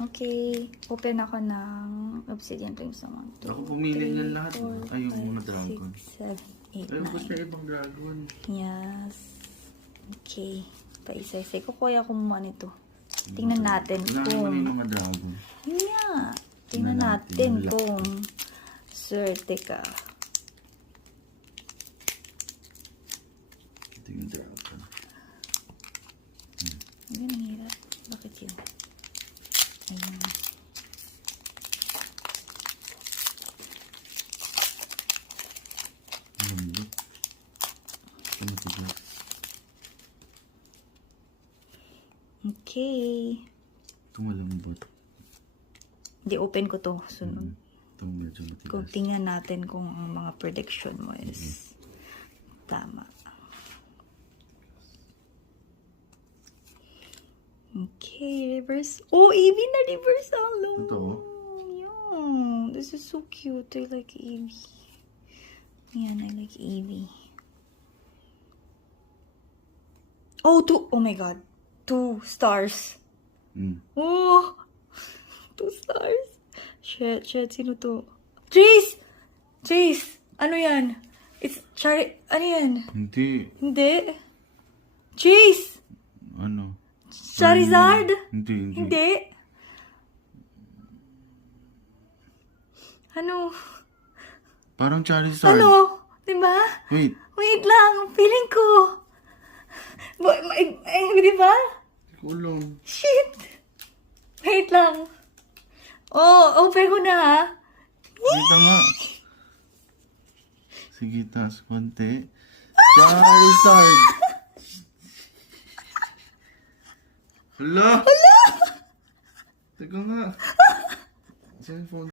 Okay. Open ako ng Obsidian Rings naman. Ako pumili niyan lahat. Ay, yung mga dragon. 6, 7, 8, 9. Ay, gusto niya ibang dragon. Yes. Okay. Paisa-isa. Kukuya ko muna nito. Tingnan natin Wala kung... naman yung mga dragon. Yeah. Tingnan natin kung... Swerte ka. Ito yung dragon. Ang hirap. Bakit yun? Ayan. Lambot. Ano ito dyan? Okay. Ito malambot. Hindi, open ko to. Sunod. Ito medyo matigas. Kung tingnan natin kung ang mga prediction mo is tama. Okay, reverse. Oh, Eevee na reverse ang long. Totoo? Yeah, this is so cute. I like Eevee. Yan, I like Eevee. Oh, oh my god. 2 stars. Oh, 2 stars. Shit, sino to? Jace! Jace! Ano yan? It's ano yan? Hindi. Hindi. Jace! Ano? Charizard? Hindi. Ano? Parang Charizard. Ano? Diba? Wait. Wait lang. Feeling ko. Diba? Kulong. Shit! Wait lang. Oh, open ko na ha. Wait na nga. Sige, taas konti. Charizard! Hala! Teka nga. Cellphone.